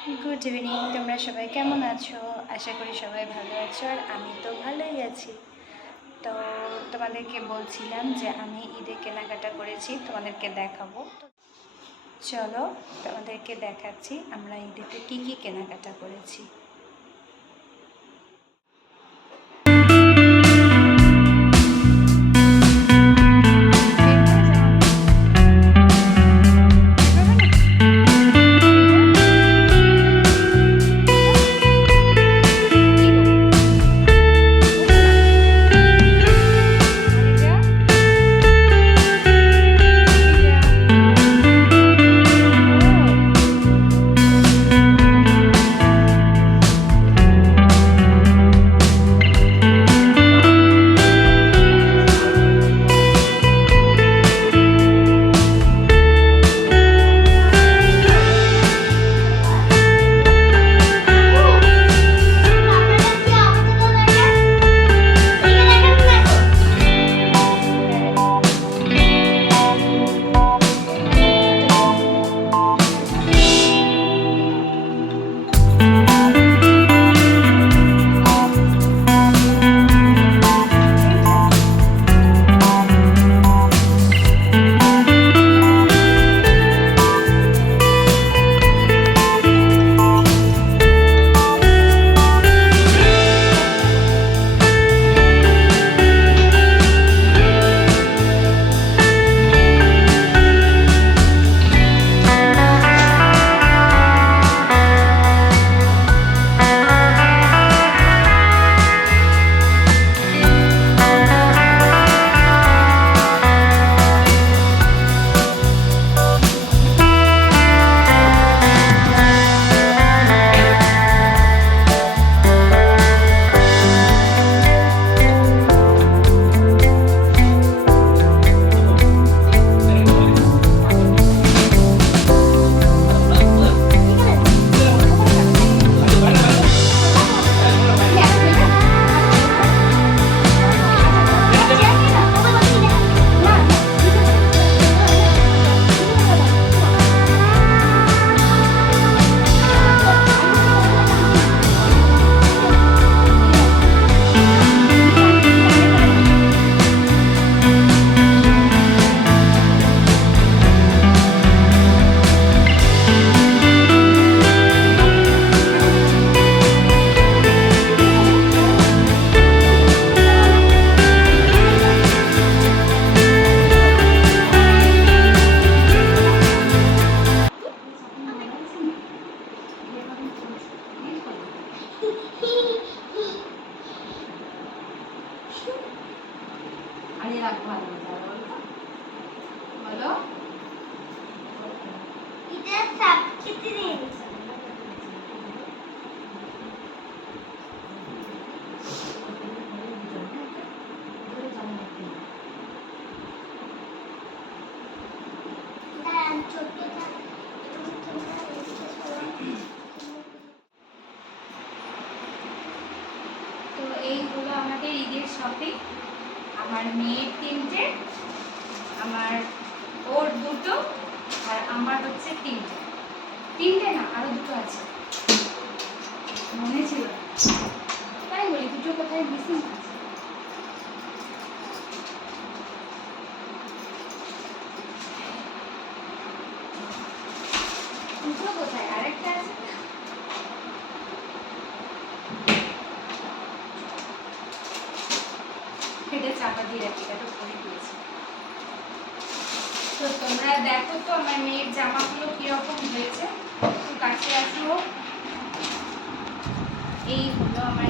Good evening তোমরা সবাই কেমন আছো? আশা করি সবাই ভালো আছো আর আমি তো ভালোই আছি। তো তোমাদেরকে বলছিলাম যে আমি ঈদে কেনাকাটা করেছি, তোমাদেরকে দেখাবো। চলো তোমাদেরকে দেখাচ্ছি আমরা ঈদেতে কী কী কেনাকাটা করেছি। হলো আমাদের ঈদের শপিং আমার মেয়ের তিনটে, আমার ওর দুটো, আর আমার হচ্ছে তিনটে। তিনটে না, আরও দুটো আছে। মনে ছিল। তাই বলি, দুটো কোথায় মিসিং আছে? দুটো কোথায়? আরেকটা আছে? এটা চাপা দিয়ে রাখি, এটা পরে দিয়েছি তো তোমরা দেখো তো আমার মেয়ের জামাগুলো কীরকম হয়েছে। একটু কাছে আসলো এই হলো আমার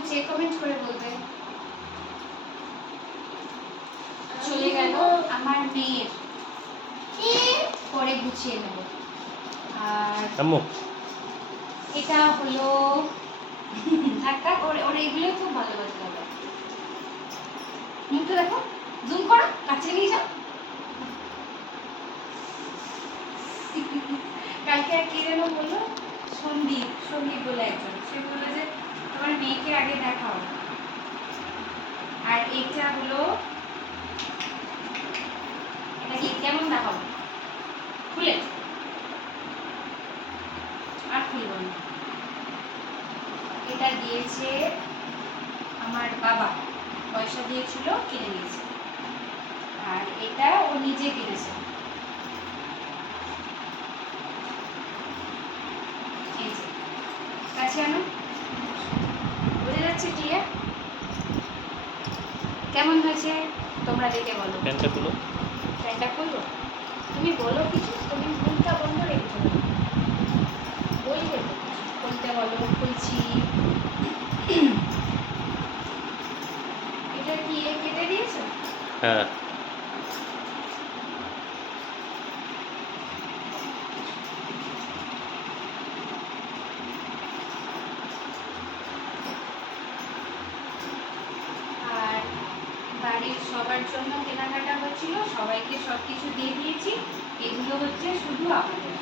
হচ্ছে কমেন্ট করে বলবে। চলে গেল আমার মেয়ের। পরে গুছিয়ে নেব। আর আম্মু। এটা হলো একটা ওর ওর এগুলো খুব ভালো লাগবে হবে মুখটা দেখো জুম করো কাছে নিয়ে যাও। কালকে আর কি যেন বলল সন্দীপ সন্দীপ বলে একজন। সে বলল যে তোমার মেয়েকে আগে দেখাও। আর এটা হলো, এটা কি কেমন দেখাবো? খুলে। আর খুলব না। এটা দিয়েছে আমার বাবা। পয়সা দিয়েছিল, কিনে নিয়েছে। আর এটা ও নিজে কিনেছে এই যে কাছে আনো বোঝা যাচ্ছে ক্লিয়ার কেমন হয়েছে তোমরা দেখে বলো। ফ্যানটা খুলো ফ্যানটা খুলবো? তুমি বলো কিছু তুমি ফোনটা বন্ধ রেখেছো। বলবে খুলতে বলো? খুলছি। এটা কি কেটে দিয়েছ? হ্যাঁ আর সবার জন্য কেনাকাটা হচ্ছিল, সবাইকে সব কিছু দিয়ে দিয়েছি। এগুলো হচ্ছে শুধু আমাদের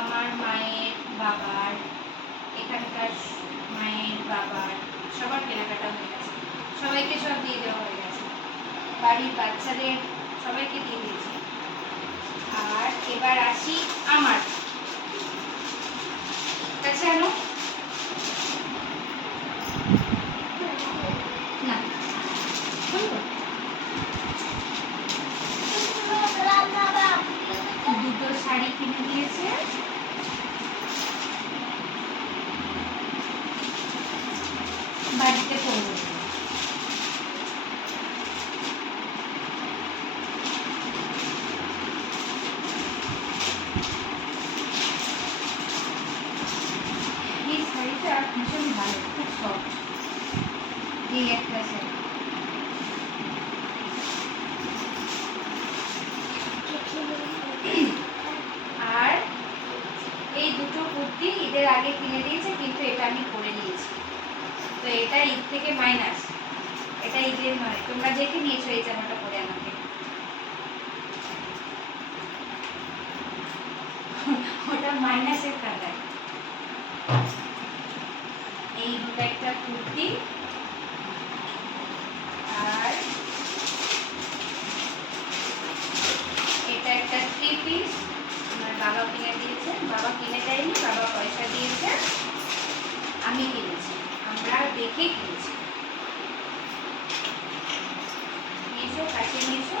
আমার মায়ের বাবার, এখানকার মায়ের বাবার, সবার কেনাকাটা হয়ে গেছে। সবাইকে সব দিয়ে দেওয়া হয়ে গেছে। বাড়ির বাচ্চাদের সবাইকে দিয়ে দিয়েছি। আর এবার আসি আমার কাছে আনো না শুনব দুটো শাড়ি কিনে দিয়েছে বাড়িতে পরবো এই শাড়িটা ভীষণ ভালো খুব সফট এই একটা শাড়ি আর এই দুটো কুর্তি ঈদের আগে কিনে দিয়েছে, কিন্তু এটা আমি করে নিয়েছি। তো এটা ঈদ থেকে মাইনাস এটা ঈদের মানে তোমরা দেখে নিয়েছো, এই জামাটা পরে আমাকে। ওটা মাইনাসের কালার। এই দুটো একটা কুর্তি আর এটা একটা থ্রি পিস আমার বাবা কিনে দিয়েছে বাবা কিনে দেয়নি বাবা পয়সা দিয়েছে আমি কিনেছি আমরা দেখে কিনেছি নিয়েছো কাছে নিয়েছো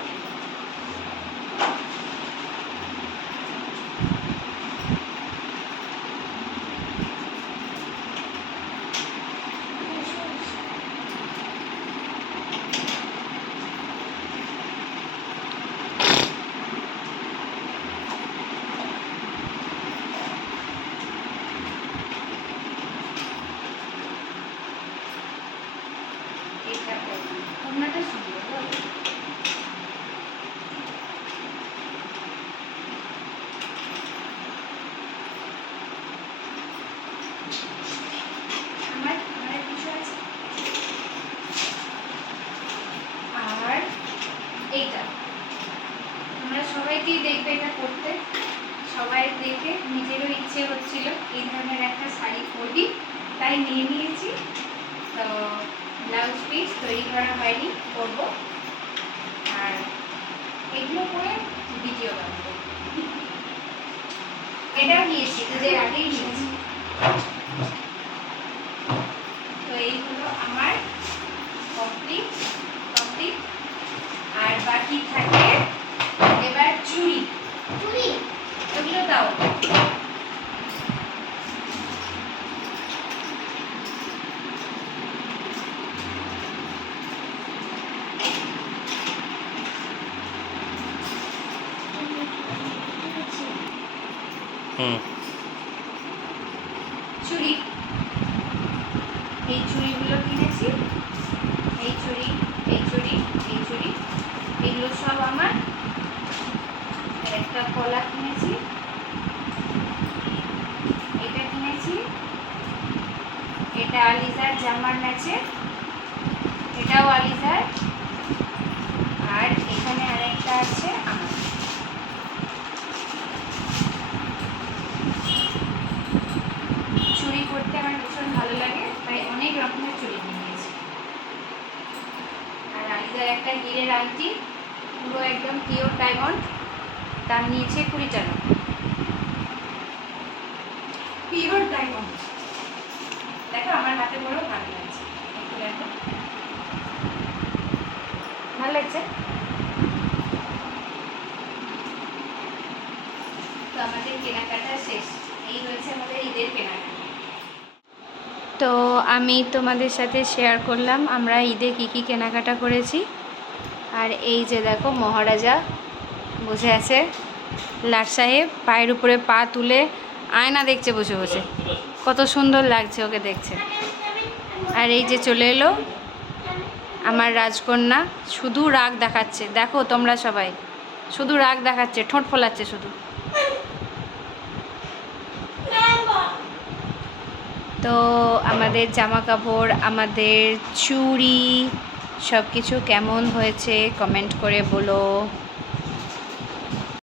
এটা ওনাটা সুন্দর বলো আমার আমার কিছু আছে সবাইকেই দেখবে এটা করতে সবাই দেখে নিজেরও ইচ্ছে হচ্ছিল এই ধরনের একটা শাড়ি পরি তাই নিয়ে নিয়েছি তো ব্লাউজ পিস তৈরি করা হয়নি করব। আর এগুলো করে ভিডিও বানাবো। এটাও নিয়েছি ঈদের আগেই নিয়েছি। তো এই হলো আমার কমপ্লিট কমপ্লিট আর বাকি থাকে এবার চুড়ি। চুড়ি? ওগুলো দাও হুম চুড়ি এই চুড়িগুলো কিনেছি এই চুড়ি এই চুড়ি এই চুড়ি এগুলো সব আমার আর একটা কলা কিনেছি। এটা কিনেছি। এটা আলিজার জামার ম্যাচে। এটাও আলিজার। আর এখানে আরেকটা আছে আমার। চুড়ি করতে আমার ভীষণ ভালো লাগে, তাই অনেক রকমের চুড়ি কিনেছি। আর আলিদার একটা হীরের আংটি, পুরো একদম পিওর ডায়মন্ড দাম নিয়েছে কুড়ি টাকা পিওর ডায়মন্ড দেখো আমার হাতে বড় ভালো লাগছে। একটু দেখো। ভালো লাগছে? তো আমাদের কেনাকাটা শেষ। এই হয়েছে আমাদের ঈদের কেনাকাটা। তো আমি তোমাদের সাথে শেয়ার করলাম আমরা ঈদে কী কী কেনাকাটা করেছি। আর এই যে দেখো মহারাজা বসে আছে। লাট সাহেব পায়ের উপরে পা তুলে আয়না দেখছে বসে বসে। কত সুন্দর লাগছে ওকে দেখছে। আর এই যে চলে এলো আমার রাজকন্যা, শুধু রাগ দেখাচ্ছে। দেখো তোমরা সবাই, শুধু রাগ দেখাচ্ছে, ঠোঁট ফোলাচ্ছে শুধু। তো আমাদের জামা কাপড় আমাদের চুড়ি সব কিছু কেমন হয়েছে কমেন্ট করে বলো।